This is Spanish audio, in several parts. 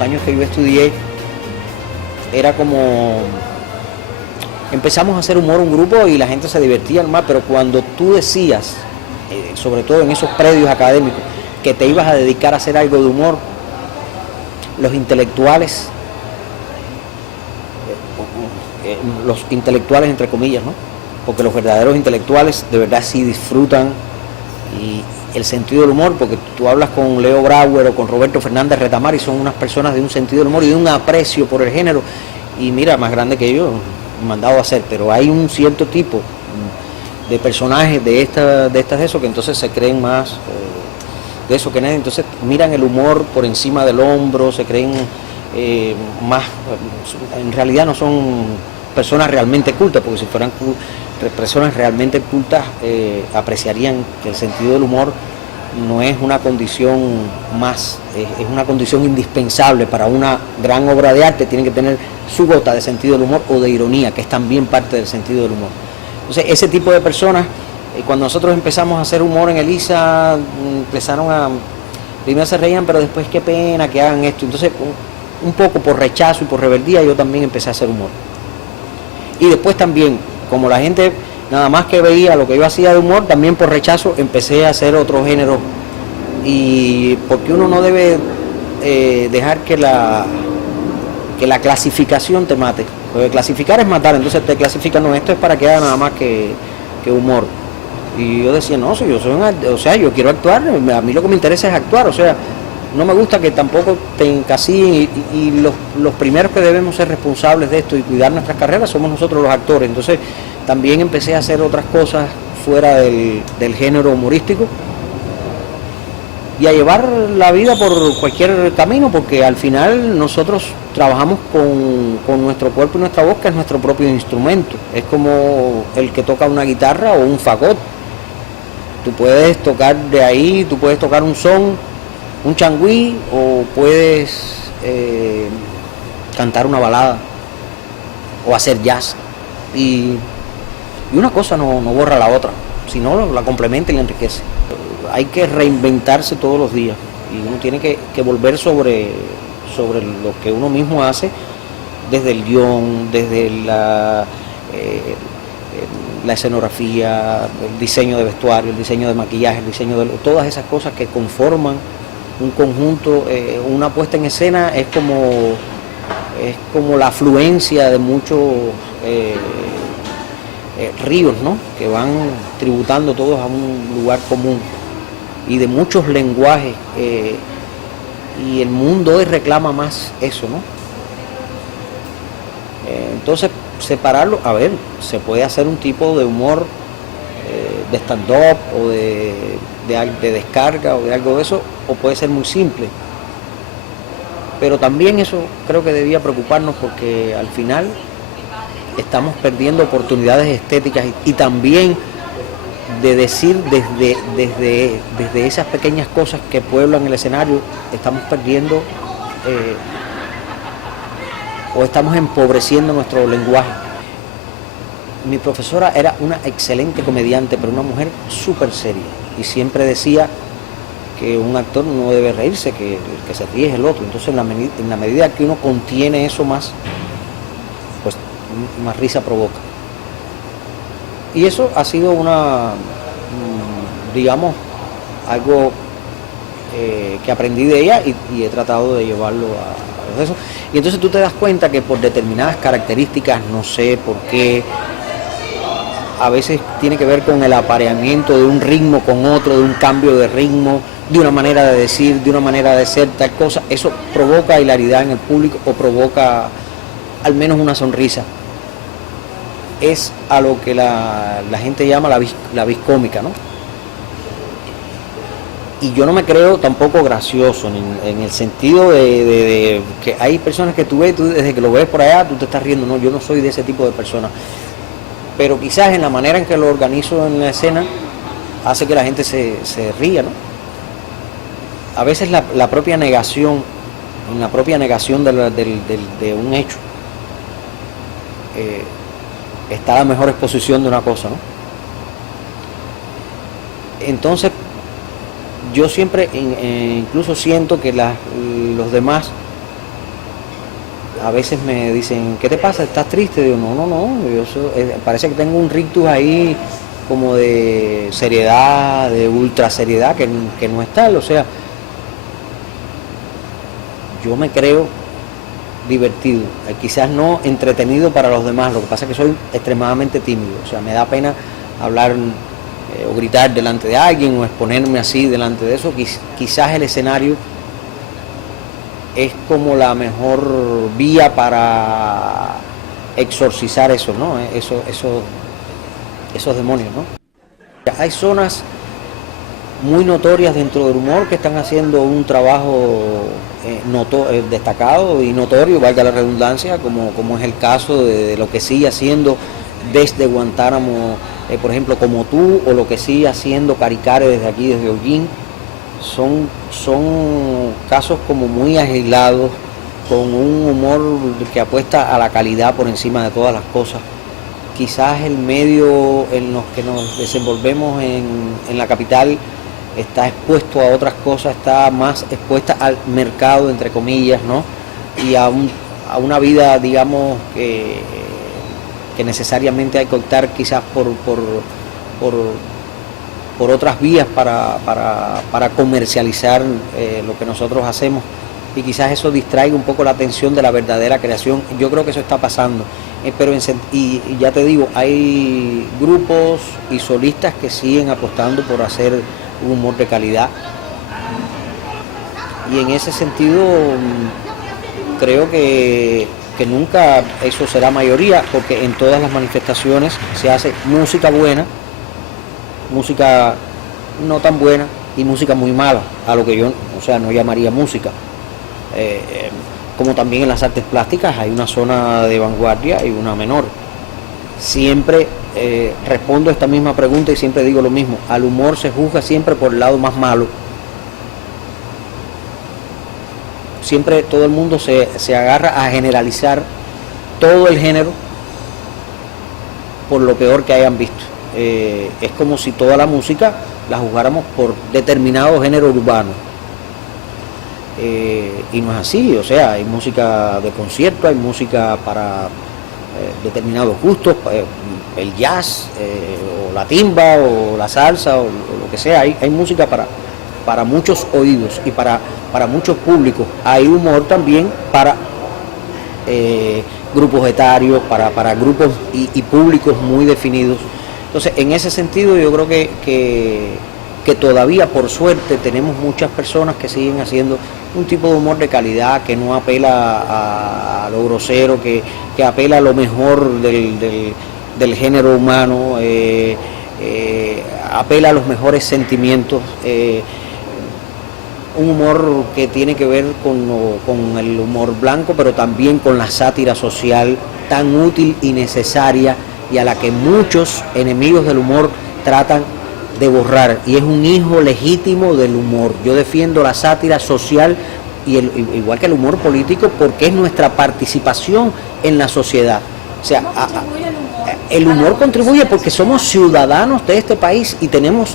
los años que yo estudié, era como... Empezamos a hacer humor un grupo y la gente se divertía más, pero cuando tú decías, sobre todo en esos predios académicos, que te ibas a dedicar a hacer algo de humor, los intelectuales entre comillas, ¿no? Porque los verdaderos intelectuales de verdad sí disfrutan y el sentido del humor, porque tú hablas con Leo Brauer o con Roberto Fernández Retamar y son unas personas de un sentido del humor y de un aprecio por el género, y mira, más grande que yo, mandado a hacer, pero hay un cierto tipo de personajes de eso que entonces se creen más de eso que nadie, entonces miran el humor por encima del hombro, se creen más, en realidad no son personas realmente cultas, porque si fueran personas realmente cultas apreciarían que el sentido del humor no es una condición más, es una condición indispensable para una gran obra de arte, tiene que tener su gota de sentido del humor o de ironía, que es también parte del sentido del humor. Entonces ese tipo de personas, cuando nosotros empezamos a hacer humor en Elisa, primero se reían, pero después qué pena que hagan esto, entonces un poco por rechazo y por rebeldía yo también empecé a hacer humor. Y después también, como la gente nada más que veía lo que yo hacía de humor, también por rechazo empecé a hacer otro género. Y porque uno no debe dejar que la clasificación te mate. Porque clasificar es matar, entonces te clasifican, no, esto es para que haga nada más que humor. Y yo decía, no, si yo soy yo quiero actuar, a mí lo que me interesa es actuar, o sea, no me gusta que tampoco te encasillen y los primeros que debemos ser responsables de esto y cuidar nuestras carreras somos nosotros los actores. Entonces también empecé a hacer otras cosas fuera del género humorístico y a llevar la vida por cualquier camino, porque al final nosotros trabajamos con nuestro cuerpo y nuestra voz, que es nuestro propio instrumento. Es como el que toca una guitarra o un fagot. Tú puedes tocar de ahí, tú puedes tocar un son, un changüí, o puedes cantar una balada o hacer jazz. Y una cosa no borra la otra, sino la complementa y la enriquece. Hay que reinventarse todos los días y uno tiene que volver sobre lo que uno mismo hace, desde el guión, desde la escenografía, el diseño de vestuario, el diseño de maquillaje, el diseño de todas esas cosas que conforman un conjunto. Una puesta en escena es como la afluencia de muchos ríos, ¿no?, que van tributando todos a un lugar común, y de muchos lenguajes, y el mundo hoy reclama más eso, ¿no? Entonces separarlo, a ver, se puede hacer un tipo de humor de stand-up o de descarga o de algo de eso, o puede ser muy simple, pero también eso creo que debía preocuparnos, porque al final estamos perdiendo oportunidades estéticas y también de decir desde esas pequeñas cosas que pueblan el escenario, estamos perdiendo o estamos empobreciendo nuestro lenguaje. Mi profesora era una excelente comediante, pero una mujer súper seria, y siempre decía que un actor no debe reírse, que el que se ríe es el otro. Entonces en la medida que uno contiene eso más, pues más risa provoca. Y eso ha sido digamos, algo que aprendí de ella y he tratado de llevarlo a eso. Y entonces tú te das cuenta que por determinadas características, no sé por qué, a veces tiene que ver con el apareamiento de un ritmo con otro, de un cambio de ritmo, de una manera de decir, de una manera de ser, tal cosa. Eso provoca hilaridad en el público o provoca al menos una sonrisa. Es a lo que la gente llama la vis cómica, ¿no? Y yo no me creo tampoco gracioso en el sentido de que hay personas que tú ves, desde que lo ves por allá, tú te estás riendo. No, yo no soy de ese tipo de personas. Pero quizás en la manera en que lo organizo en la escena hace que la gente se ría, ¿no? A veces la propia negación, en la propia negación de un hecho, está la mejor exposición de una cosa, ¿no? Entonces, yo siempre incluso siento que los demás A veces me dicen, ¿qué te pasa? ¿Estás triste? Digo, no, parece que tengo un rictus ahí como de seriedad, de ultra seriedad, que no es tal. O sea, yo me creo divertido, quizás no entretenido para los demás, lo que pasa es que soy extremadamente tímido, o sea, me da pena hablar o gritar delante de alguien o exponerme así delante de eso. Quizás el escenario es como la mejor vía para exorcizar eso, ¿no? Esos demonios, ¿no? Hay zonas muy notorias dentro del humor que están haciendo un trabajo destacado y notorio, valga la redundancia, como es el caso de lo que sigue haciendo desde Guantánamo, por ejemplo, Como Tú, o lo que sigue haciendo Caricare desde aquí, desde Hollín. Son casos como muy aislados, con un humor que apuesta a la calidad por encima de todas las cosas. Quizás el medio en los que nos desenvolvemos en la capital está expuesto a otras cosas, está más expuesta al mercado, entre comillas, ¿no? Y a una vida, digamos, que necesariamente hay que optar quizás por otras vías para comercializar lo que nosotros hacemos, y quizás eso distraiga un poco la atención de la verdadera creación. Yo creo que eso está pasando, y ya te digo, hay grupos y solistas que siguen apostando por hacer un humor de calidad, y en ese sentido creo que nunca eso será mayoría, porque en todas las manifestaciones se hace música buena, música no tan buena y música muy mala, a lo que yo, no llamaría música. Como también en las artes plásticas hay una zona de vanguardia y una menor. Siempre respondo esta misma pregunta y siempre digo lo mismo: al humor se juzga siempre por el lado más malo. Siempre todo el mundo se agarra a generalizar todo el género por lo peor que hayan visto. Es como si toda la música la juzgáramos por determinado género urbano. Y no es así, o sea, hay música de concierto, hay música para determinados gustos, el jazz, o la timba, o la salsa, o lo que sea. Hay música para muchos oídos y para muchos públicos. Hay humor también para grupos etarios, para grupos y públicos muy definidos. Entonces, en ese sentido, yo creo que todavía, por suerte, tenemos muchas personas que siguen haciendo un tipo de humor de calidad, que no apela a lo grosero, que apela a lo mejor del género humano, apela a los mejores sentimientos, un humor que tiene que ver con el humor blanco, pero también con la sátira social tan útil y necesaria, y a la que muchos enemigos del humor tratan de borrar, y es un hijo legítimo del humor. Yo defiendo la sátira social igual que el humor político, porque es nuestra participación en la sociedad. O sea, el humor contribuye porque somos ciudadanos de este país y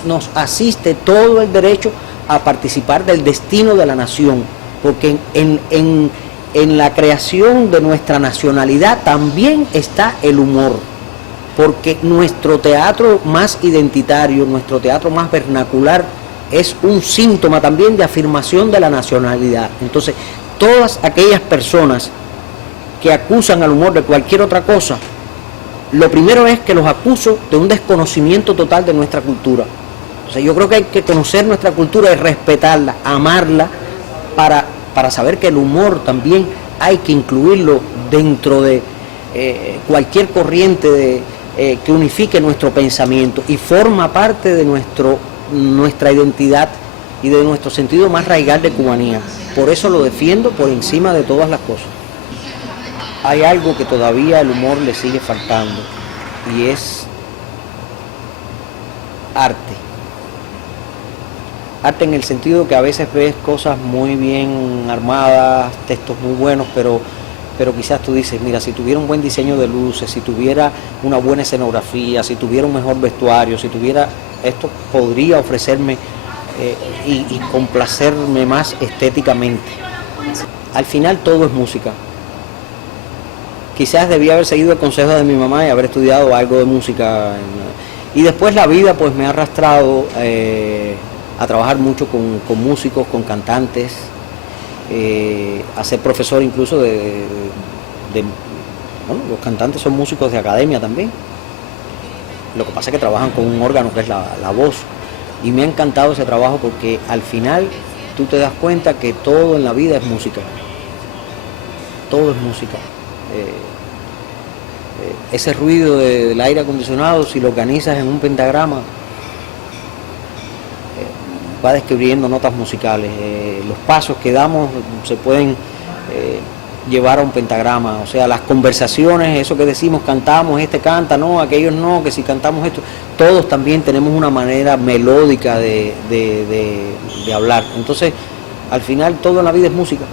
nos asiste todo el derecho a participar del destino de la nación, porque en la creación de nuestra nacionalidad también está el humor, porque nuestro teatro más identitario, nuestro teatro más vernacular, es un síntoma también de afirmación de la nacionalidad. Entonces, todas aquellas personas que acusan al humor de cualquier otra cosa, lo primero es que los acuso de un desconocimiento total de nuestra cultura. O sea, yo creo que hay que conocer nuestra cultura y respetarla, amarla, para saber que el humor también hay que incluirlo dentro de cualquier corriente que unifique nuestro pensamiento, y forma parte de nuestra identidad y de nuestro sentido más raigal de cubanía. Por eso lo defiendo por encima de todas las cosas. Hay algo que todavía el humor le sigue faltando, y es arte. Arte en el sentido que a veces ves cosas muy bien armadas, textos muy buenos, pero quizás tú dices, mira, si tuviera un buen diseño de luces, si tuviera una buena escenografía, si tuviera un mejor vestuario, si tuviera esto, podría ofrecerme y complacerme más estéticamente. Al final todo es música. quizás debía haber seguido el consejo de mi mamá y haber estudiado algo de música. Y después la vida pues me ha arrastrado a trabajar mucho con músicos, con cantantes, a ser profesor incluso bueno, los cantantes son músicos de academia también. Lo que pasa es que trabajan con un órgano que es la voz. Y me ha encantado ese trabajo porque al final tú te das cuenta que todo en la vida es música. Todo es música. Ese ruido del aire acondicionado, si lo organizas en un pentagrama, va descubriendo notas musicales. Los pasos que damos se pueden llevar a un pentagrama, o sea, las conversaciones, eso que decimos, cantamos, este canta, no, aquellos no, que si cantamos esto, todos también tenemos una manera melódica de hablar. Entonces, al final todo en la vida es música.